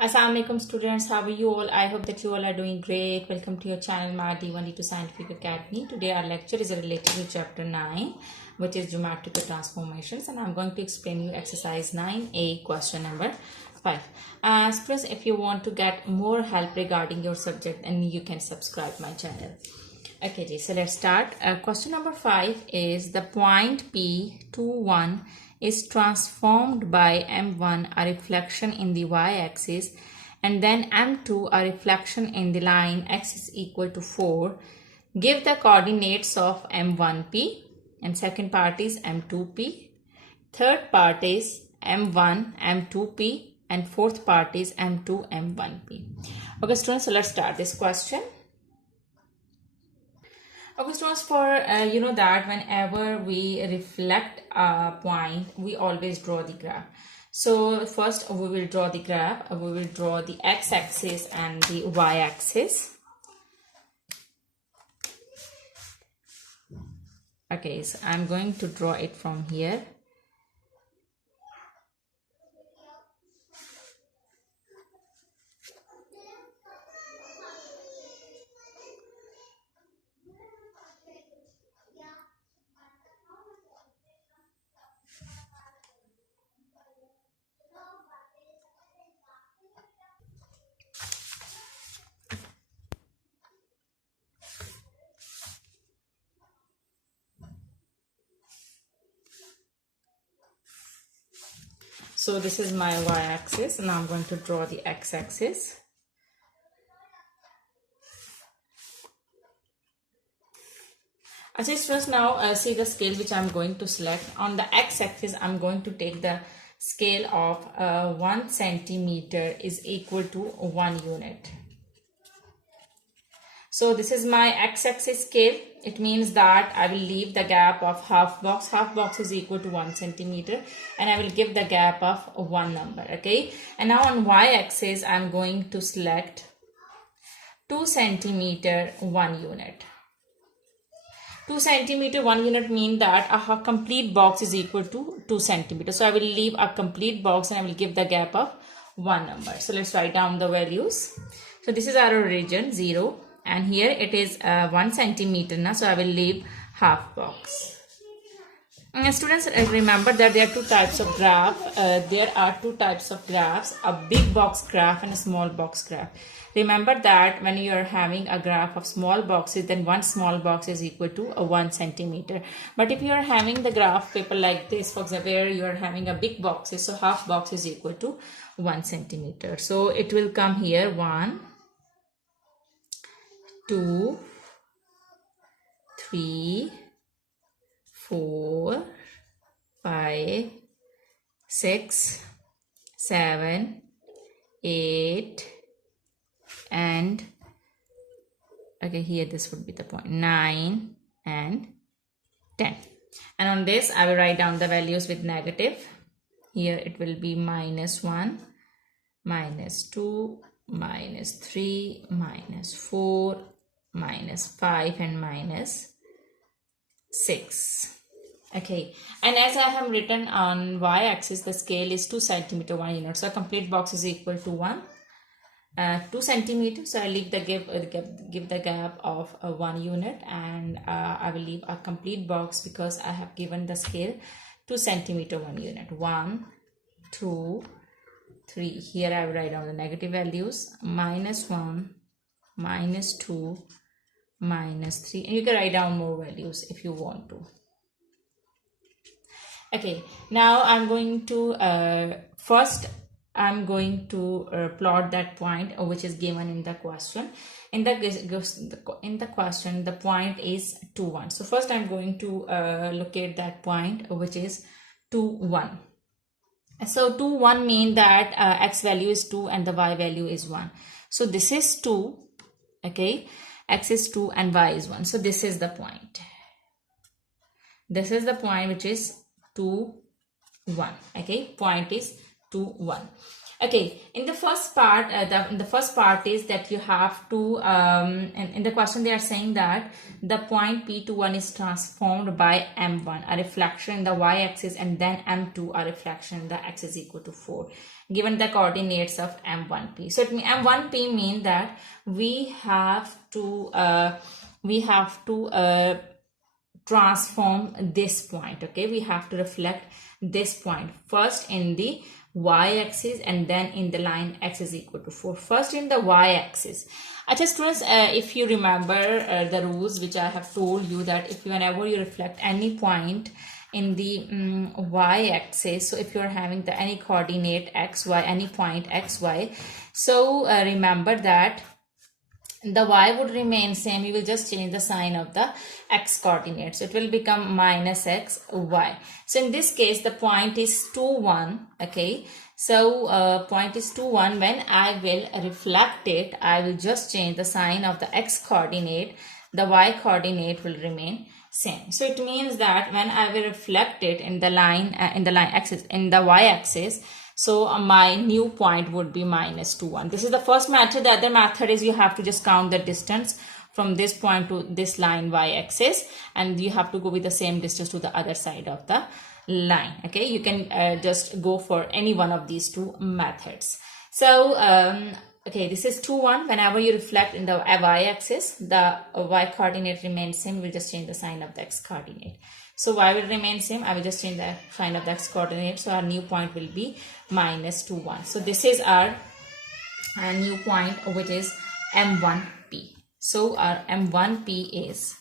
Assalamualaikum students, how are you all? I hope that you all are doing great. Welcome to your channel Math D1D2 Scientific Academy. Today our lecture is related to chapter 9, which is Geometrical Transformations, and I'm going to explain you exercise 9A question number 5. Students, if you want to get more help regarding your subject, then you can subscribe my channel. Okay, so let's start. Question number 5 is the point P21 is transformed by M1, a reflection in the y-axis, and then M2, a reflection in the line x is equal to 4. Give the coordinates of M1P, and second part is M2P. Third part is M1, M2P, and fourth part is M2, M1P. Okay, students, so let's start this question. Okay, students, for you know that whenever we reflect a point, we always draw the graph. So first we will draw the graph. We will draw the x-axis and the y-axis. Okay, so I'm going to draw it from here. So this is my y-axis, and I'm going to draw the x-axis. So students, now see the scale which I'm going to select. On the x-axis, I'm going to take the scale of 1 centimeter is equal to 1 unit. So this is my x-axis scale. It means that I will leave the gap of half box. Half box is equal to 1 centimeter, and I will give the gap of one number. Okay. And now on y-axis, I'm going to select 2 centimeter 1 unit. 2 centimeter 1 unit means that a complete box is equal to 2 centimeters. So I will leave a complete box and I will give the gap of one number. So let's write down the values. So this is our origin 0. And here it is 1 centimeter now, so I will leave half box. And students, remember that there are two types of graph. There are two types of graphs: a big box graph and a small box graph. Remember that when you are having a graph of small boxes, then one small box is equal to a 1 centimeter. But if you are having the graph paper like this, for example, where you are having a big boxes, so half box is equal to 1 centimeter. So it will come here 1, 2, 3, 4, 5, 6, 7, 8, and okay, here this would be the point 9 and 10. And on this I will write down the values with negative. Here it will be -1, -2, -3, -4, -5, and -6. Okay, and as I have written on y-axis, the scale is 2 centimeter 1 unit. So a complete box is equal to 2 centimeters. So I leave the give the gap of 1 unit, and I will leave a complete box because I have given the scale 2 centimeter 1 unit. 1, 2, 3. Here I will write down the negative values: -1, -2, -3, and you can write down more values if you want to. Okay, now I'm going to first I'm going to plot that point which is given in the question. In the question, the point is 2, 1. So first I'm going to locate that point which is 2, 1. So 2, 1 mean that x value is 2 and the y value is 1. So this is 2, okay, x is 2 and y is 1. So this is the point. This is the point which is 2, 1. Okay, point is 2, 1. Okay, in the first part, the first part is that you have to, in the question they are saying that the point P21 is transformed by M1, a reflection in the y-axis, and then M2, a reflection in the x is equal to 4, given the coordinates of M1P. So M1P means that we have to transform this point. Okay, we have to reflect this point first in the y-axis and then in the line x is equal to 4. First in the y-axis. Actually students, if you remember the rules which I have told you, that if whenever you reflect any point in the y-axis, so if you are having the any coordinate xy, any point xy, so remember that the y would remain same. You will just change the sign of the x coordinate, so it will become minus x y. So in this case the point is 2 1. Okay, so point is 2 1. When I will reflect it, I will just change the sign of the x coordinate, the y coordinate will remain same. So it means that when I will reflect it in the line axis, in the y axis, so my new point would be minus 2 1. This is the first method. The other method is you have to just count the distance from this point to this line y-axis, and you have to go with the same distance to the other side of the line. Okay, you can just go for any one of these two methods. So okay, this is 2 1. Whenever you reflect in the y-axis, the y coordinate remains same. We'll just change the sign of the x coordinate. So y will remain same. I will just change the sign of the x coordinate. So our new point will be minus 2 1. So this is our new point, which is M1P. So our M1P is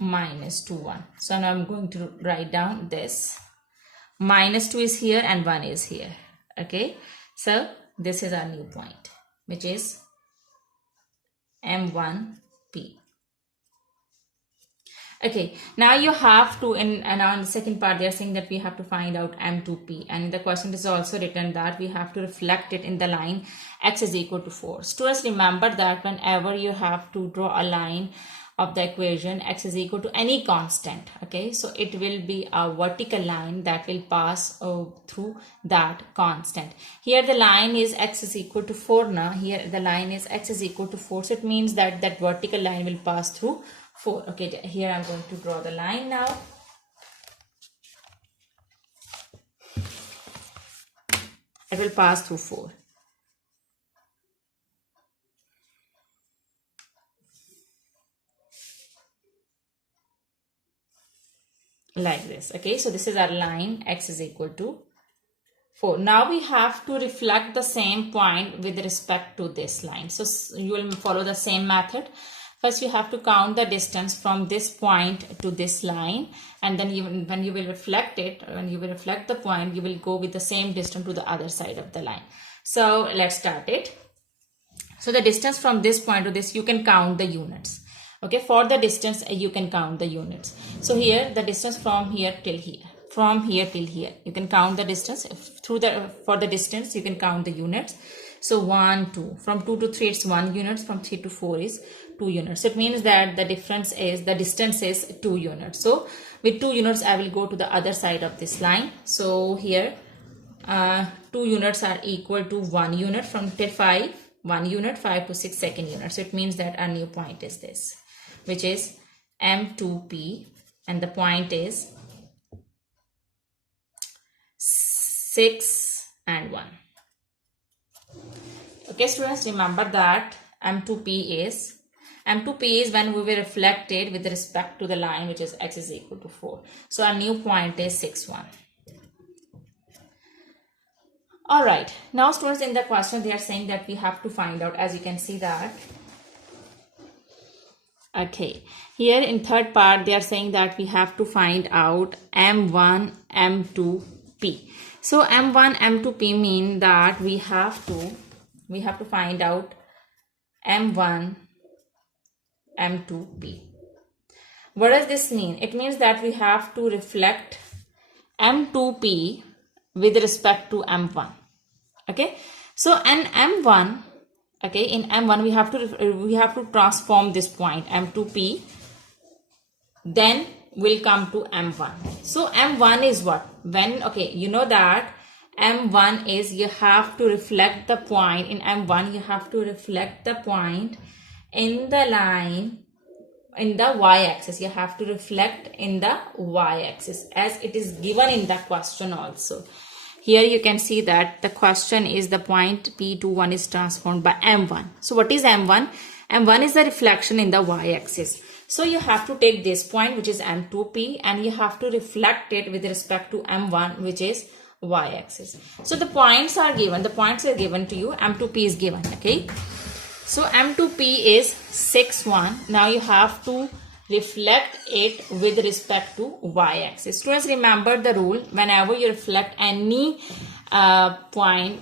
minus 2 1. So now I'm going to write down this. Minus 2 is here and 1 is here. Okay. So this is our new point, which is M1P. Okay, now you have to, and on the second part they are saying that we have to find out M2P, and the question is also written that we have to reflect it in the line x is equal to 4. Students, remember that whenever you have to draw a line of the equation x is equal to any constant, okay, so it will be a vertical line that will pass through that constant. Here the line is x is equal to 4. Now here the line is x is equal to 4, so it means that that vertical line will pass through 4. Okay, here I'm going to draw the line now. It will pass through 4. Like this. Okay, so this is our line, x is equal to 4. Now we have to reflect the same point with respect to this line. So you will follow the same method. First you have to count the distance from this point to this line, and then when you will reflect it, when you will reflect the point, you will go with the same distance to the other side of the line. So let's start it. So the distance from this point to this, you can count the units. Okay, for the distance you can count the units. So here the distance from here till here, from here till here, you can count the distance. For the distance you can count the units. So 1 2, from 2 to 3 it's 1 unit, from 3 to 4 is 2 units. So it means that the difference is, the distance is 2 units. So with 2 units I will go to the other side of this line. So here 2 units are equal to 1 unit, from till 5 1 unit, 5 to 6 second unit. So it means that our new point is this, which is M2P, and the point is 6 and 1. Okay students, remember that M2P is when we will reflect it with respect to the line which is x is equal to 4. So our new point is 6 1. Alright, now students, in the question they are saying that we have to find out, as you can see that, okay, here in third part they are saying that we have to find out M1 M2P. So M1 M2P mean that we have to find out M1 M2P. What does this mean? It means that we have to reflect M2P with respect to M1. Okay, so in M1, okay, in M1 we have to transform this point M2P, then we'll come to M1. So M1 is what? When, okay, you know that M1 is you have to reflect the point in M1, you have to reflect the point in the line in the y-axis. You have to reflect in the y-axis as it is given in the question also. Here you can see that the question is the point P21 is transformed by M1. So what is M1? M1 is the reflection in the y-axis. So you have to take this point, which is M2P, and you have to reflect it with respect to M1, which is y-axis. So the points are given to you. M2P is given, okay? So M2P is 6, 1. Now you have to reflect it with respect to y-axis. Students, remember the rule: whenever you reflect any point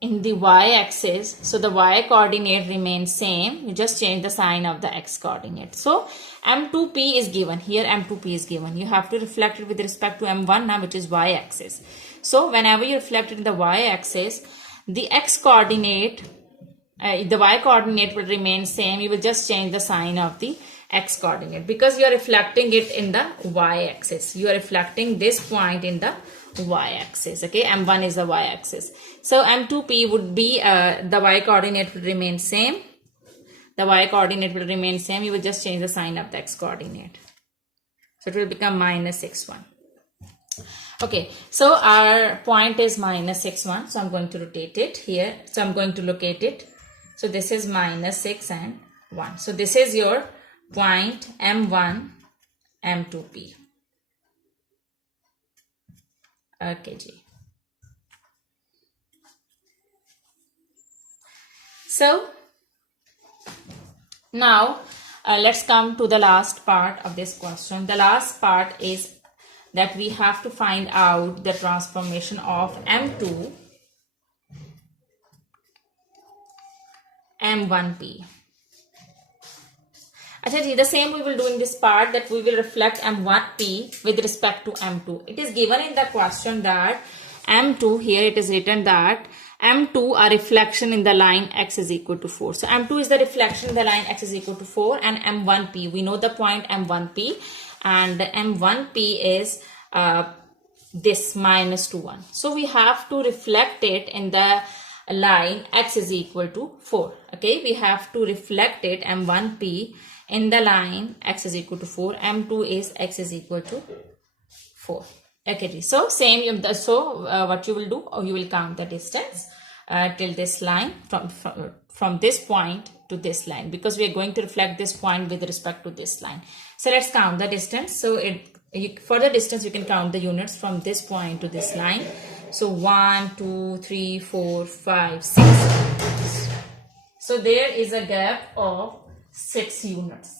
in the y-axis, so the y coordinate remains same, you just change the sign of the x coordinate. So M2P is given here. M2P is given. You have to reflect it with respect to M1 now, which is y-axis. So whenever you reflect it in the y-axis, the x coordinate, the y coordinate will remain same. You will just change the sign of the x coordinate because you are reflecting it in the y-axis. You are reflecting this point in the y-axis. Okay, M1 is the y-axis. So M2P would be the y coordinate will remain same. The y coordinate will remain same. You will just change the sign of the x coordinate. So it will become minus 6, 1. Okay, so our point is minus 6, 1. So I'm going to rotate it here. So I'm going to locate it. So this is minus 6 and 1. So this is your point M1, M2P. Okay, G. So now let's come to the last part of this question. The last part is that we have to find out the transformation of M2 M1P. Actually, the same we will do in this part, that we will reflect M1P with respect to M2. It is given in the question that M2, here it is written that M2 a reflection in the line x is equal to 4. So M2 is the reflection in the line x is equal to 4, and M1P, we know the point M1P, and M1P is this minus 2, 1. So we have to reflect it in the line x is equal to 4. Okay, we have to reflect it M1P in the line x is equal to 4. M2 is x is equal to 4. Okay, so same. So what you will do, you will count the distance till this line, from this point to this line, because we are going to reflect this point with respect to this line. So let's count the distance. So for the distance you can count the units from this point to this line. So 1, 2, 3, 4, 5, 6. So there is a gap of 6 units.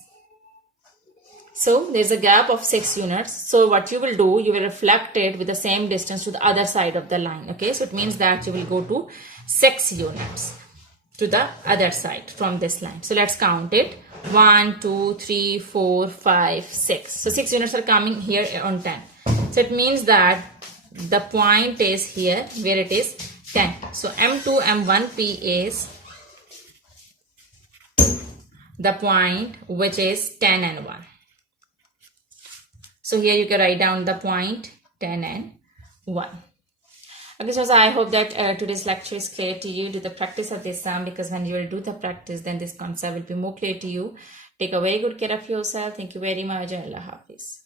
So there's a gap of 6 units. So what you will do, you will reflect it with the same distance to the other side of the line. Okay, so it means that you will go to 6 units to the other side from this line. So let's count it. 1, 2, 3, 4, 5, 6. So 6 units are coming here on 10. So it means that the point is here where it is 10. So M2 M1P is the point which is 10 and 1. So here you can write down the point 10 and 1. Okay, so I hope that today's lecture is clear to you. Do the practice of this sum, because when you will do the practice, then this concept will be more clear to you. Take a very good care of yourself. Thank you very much. Allah Hafiz.